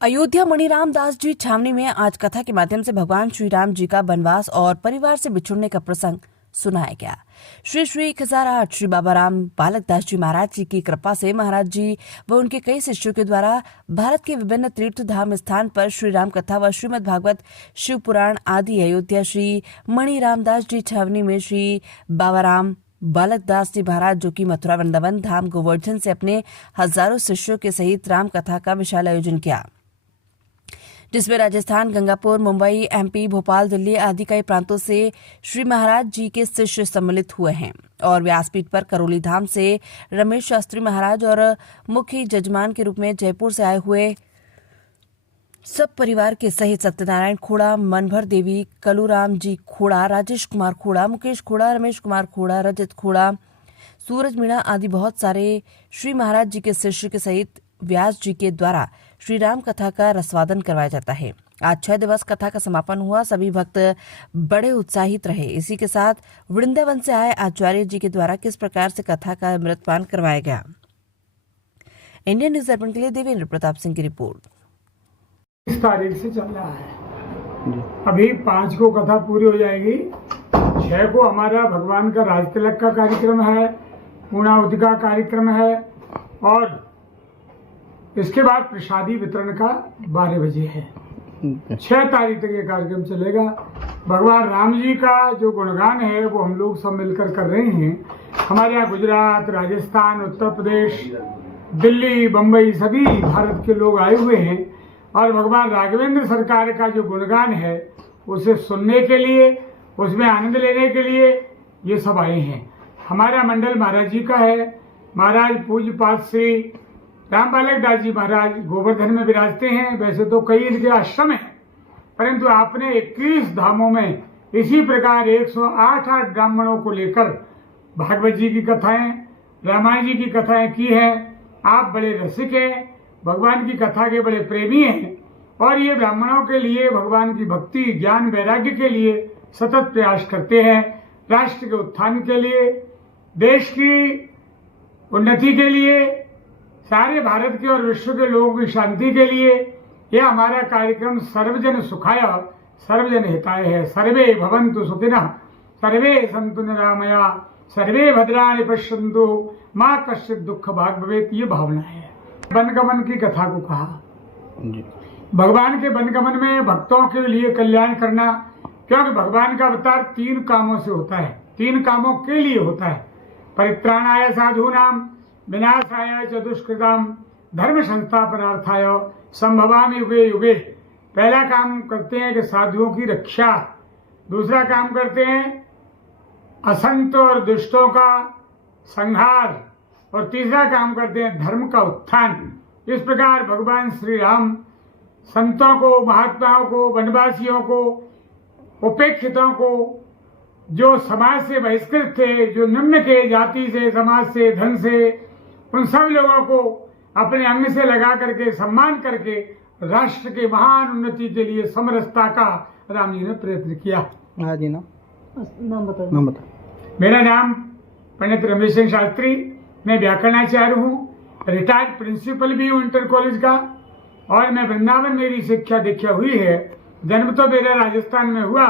अयोध्या मणिराम दास जी छावनी में आज कथा के माध्यम से भगवान श्री राम जी का वनवास और परिवार से बिछुड़ने का प्रसंग सुनाया गया। श्री श्री 1008 श्री बाबा राम बालक दास जी महाराज जी की कृपा से महाराज जी व उनके कई शिष्यों के द्वारा भारत के विभिन्न तीर्थ धाम स्थान पर श्री राम कथा व श्रीमद् भागवत शिव पुराण आदि अयोध्या श्री मणिराम दास जी छावनी में श्री बाबा राम बालक दास जी महाराज जो कि मथुरा वृंदावन धाम गोवर्धन से अपने हजारों शिष्यों के सहित राम कथा का विशाल आयोजन किया, जिसमें राजस्थान, गंगापुर, मुंबई, एमपी, भोपाल, दिल्ली आदि कई प्रांतों से श्री महाराज जी के शिष्य सम्मिलित हुए हैं और व्यासपीठ पर करौली धाम से रमेश शास्त्री महाराज और मुख्य जजमान के रूप में जयपुर से आए हुए सब परिवार के सहित सत्यनारायण खोड़ा, मनभर देवी, कलूराम जी खोड़ा, राजेश कुमार खोड़ा, मुकेश खोड़ा, रमेश कुमार खोड़ा, रजत खोड़ा, सूरज मीणा आदि बहुत सारे श्री महाराज जी के शिष्य के सहित व्यास जी के द्वारा श्री राम कथा का रसवादन करवाया जाता है। आज 6 दिवस कथा का समापन हुआ। सभी भक्त बड़े उत्साहित रहे। इसी के साथ वृंदावन से आए आचार्य जी के द्वारा किस प्रकार से कथा का अमृतपान करवाया गया। इंडियन न्यूज अर्पण के लिए देवेंद्र प्रताप सिंह की रिपोर्ट। इस तारीख से चल रहा है। अभी 5 को कथा पूरी हो जाएगी। 6 को हमारा भगवान का राज तिलक का कार्यक्रम है, पूर्णाहुति का कार्यक्रम है और इसके बाद प्रसादी वितरण का 12 बजे है। 6 तारीख तक ये कार्यक्रम चलेगा। भगवान राम जी का जो गुणगान है वो हम लोग सब मिलकर कर रहे हैं। हमारे यहाँ गुजरात, राजस्थान, उत्तर प्रदेश, दिल्ली, बम्बई सभी भारत के लोग आए हुए हैं और भगवान राघवेंद्र सरकार का जो गुणगान है उसे सुनने के लिए, उसमें आनंद लेने के लिए ये सब आए हैं। हमारा मंडल महाराज जी का है। महाराज पूज्य पाद श्री राम बालक दास जी महाराज गोवर्धन में विराजते हैं। वैसे तो कई इनके आश्रम हैं, परंतु आपने 21 धामों में इसी प्रकार 108 ब्राह्मणों को लेकर भागवत जी की कथाएं, रामायण जी की कथाएं की हैं। आप बड़े रसिक हैं, भगवान की कथा के बड़े प्रेमी हैं और ये ब्राह्मणों के लिए भगवान की भक्ति, ज्ञान, वैराग्य के लिए सतत प्रयास करते हैं। राष्ट्र के उत्थान के लिए, देश की उन्नति के लिए, सारे भारत के और विश्व के लोगों की शांति के लिए यह हमारा कार्यक्रम सर्वजन सुखाय सर्वजन हिताय है। सर्वे भवन्तु सुखिनः, सर्वे सन्तु निरामया, सर्वे भद्राणि पश्यन्तु, मां कश्चित् दुःख भाग् भवेत्। ये भावना है। वनगमन की कथा को कहा। भगवान के वनगमन में भक्तों के लिए कल्याण करना, क्योंकि भगवान का अवतार 3 कामों से होता है, 3 कामों के लिए होता है। परित्राणाय साधूनाम, विनाशाय च दुष्कृताम, धर्म संस्थापनार्थाय संभवामि युगे युगे। पहला काम करते हैं कि साधुओं की रक्षा, दूसरा काम करते हैं असंत और दुष्टों का संहार और तीसरा काम करते हैं धर्म का उत्थान। इस प्रकार भगवान श्री राम संतों को, महात्माओं को, वनवासियों को, उपेक्षितों को, जो समाज से बहिष्कृत थे, जो निम्न के जाति से, समाज से, धन से, उन सब लोगों को अपने अंग से लगा करके सम्मान करके राष्ट्र के महान उन्नति के लिए समरसता का राम जी ने प्रयत्न किया। हाँ जी, नाम बता। मेरा नाम पंडित रमेश सिंह शास्त्री, मैं व्याकरणाचार्य हूँ, रिटायर्ड प्रिंसिपल भी हूँ इंटर कॉलेज का और मैं वृंदावन मेरी शिक्षा दीक्षा हुई है। जन्म तो मेरा राजस्थान में हुआ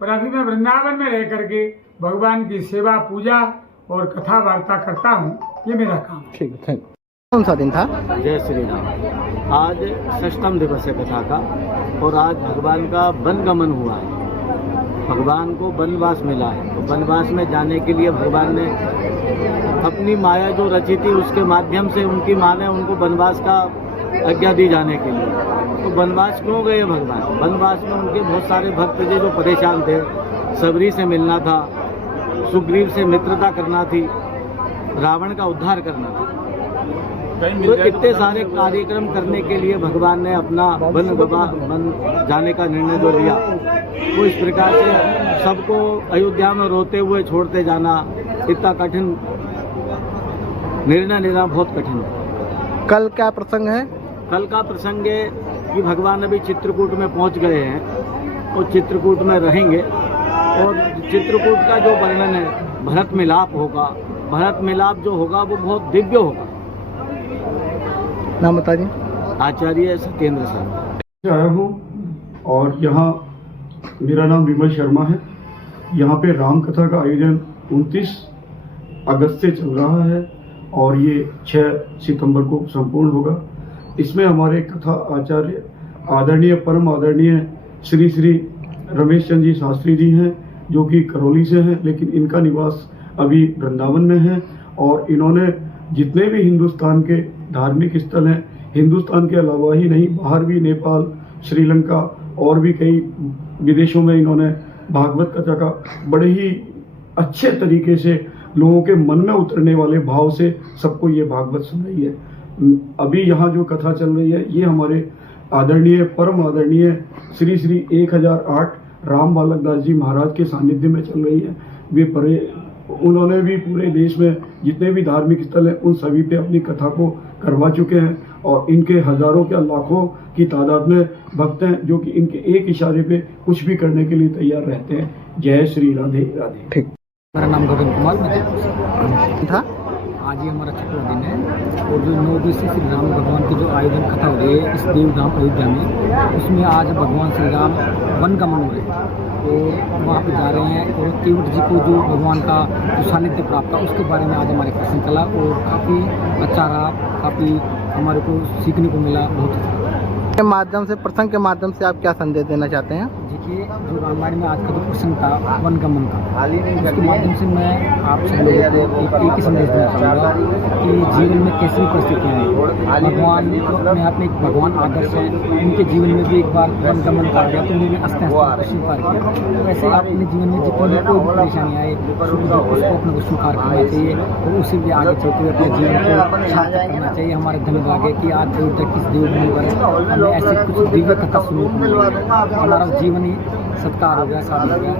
पर अभी मैं वृंदावन में रह करके भगवान की सेवा, पूजा और कथा वार्ता करता हूँ। ये मेरा काम है। ठीक है, थैंक यू। कौन सा दिन था? जय श्री राम। आज 6ठाम दिवस है कथा का और आज भगवान का वनगमन हुआ है। भगवान को वनवास मिला है, तो वनवास में जाने के लिए भगवान ने अपनी माया जो रची थी उसके माध्यम से उनकी माँ ने उनको वनवास का आज्ञा दी जाने के लिए। तो वनवास क्यों गए भगवान? वनवास में उनके बहुत सारे भक्त थे जो परेशान थे। सबरी से मिलना था, सुग्रीव से मित्रता करना थी, रावण का उद्धार करना था। तो इतने सारे कार्यक्रम करने के लिए भगवान ने अपना वन जाने का निर्णय जो लिया, वो इस प्रकार से सबको अयोध्या में रोते हुए छोड़ते जाना इतना कठिन निर्णय लेना बहुत कठिन है। कल क्या प्रसंग है? कल का प्रसंग है कि भगवान अभी चित्रकूट में पहुंच गए हैं और चित्रकूट में रहेंगे और चित्रकूट का जो वर्णन है भरत मिलाप होगा। भरत मिलाप जो होगा वो बहुत दिव्य होगा। नाम बता दी। आचार्य सत्येंद्र शर्मा से आया हूँ और यहाँ मेरा नाम विमल शर्मा है। यहाँ पे राम कथा का आयोजन 29 अगस्त से चल रहा है और ये 6 सितंबर को संपूर्ण होगा। इसमें हमारे कथा आचार्य आदरणीय परम आदरणीय श्री श्री रमेश चंद्र जी शास्त्री जी हैं, जो कि करौली से हैं, लेकिन इनका निवास अभी वृंदावन में है। और इन्होंने जितने भी हिंदुस्तान के धार्मिक स्थल हैं, हिंदुस्तान के अलावा ही नहीं, बाहर भी नेपाल, श्रीलंका और भी कई विदेशों में इन्होंने भागवत कथा का बड़े ही अच्छे तरीके से लोगों के मन में उतरने वाले भाव से सबको ये भागवत सुनाई है। अभी यहाँ जो कथा चल रही है ये हमारे आदरणीय परम आदरणीय श्री श्री 1008 राम बालक दास जी महाराज के सानिध्य में चल रही है। उन्होंने भी पूरे देश में जितने भी धार्मिक स्थल हैं उन सभी पे अपनी कथा को करवा चुके हैं और इनके हजारों क्या लाखों की तादाद में भक्त हैं, जो कि इनके एक इशारे पे कुछ भी करने के लिए तैयार रहते हैं। जय श्री राधे राधे। ठीक। मेरा नाम गगन कुमार, मैं जयपुर से। था आज ये हमारा 6वां दिन है और जो 9 दिवसीय श्री राम भगवान की जो आयोजन कथा हो रही है इस देवधाम अयोध्या में, उसमें आज भगवान श्री राम वनगमन हो रहे हैं और वहाँ पे जा रहे हैं और केवट जी को जो भगवान का जो सानिध्य प्राप्त था उसके बारे में आज हमारे प्रश्न चला और काफ़ी अच्छा रहा, काफ़ी हमारे को सीखने को मिला। बहुत अच्छा के माध्यम से, प्रसंग के माध्यम से आप क्या संदेश देना चाहते हैं? देखिए, जो रामायण में आज का जो प्रसंग था वनगमन का, उसके माध्यम से मैं आप सब लोगों को एक ही संदेश देना चाहूँगा कि जीवन में कैसी भी परिस्थितियाँ हैं, भगवान तो अपने आप में एक भगवान आदर्श है, उनके जीवन में भी एक बार वनगमन कर दिया तो उन्होंने आस्ते आस्ते स्वीकार किया। तो ऐसे आप अपने जीवन में जितनी भी कोई भी परेशानी आए उसको अपने को स्वीकार करना चाहिए और उसी लिए आगे चलते हुए अपने जीवन को सार्थक करना चाहिए। हमारे धन्यवाद है कि आज तक इस देवभूमि पर ऐसी कुछ दिव्य कथा सुनने को मिली, हमारा जीवन ही सत्कार हो गया, सार्थक हो गया।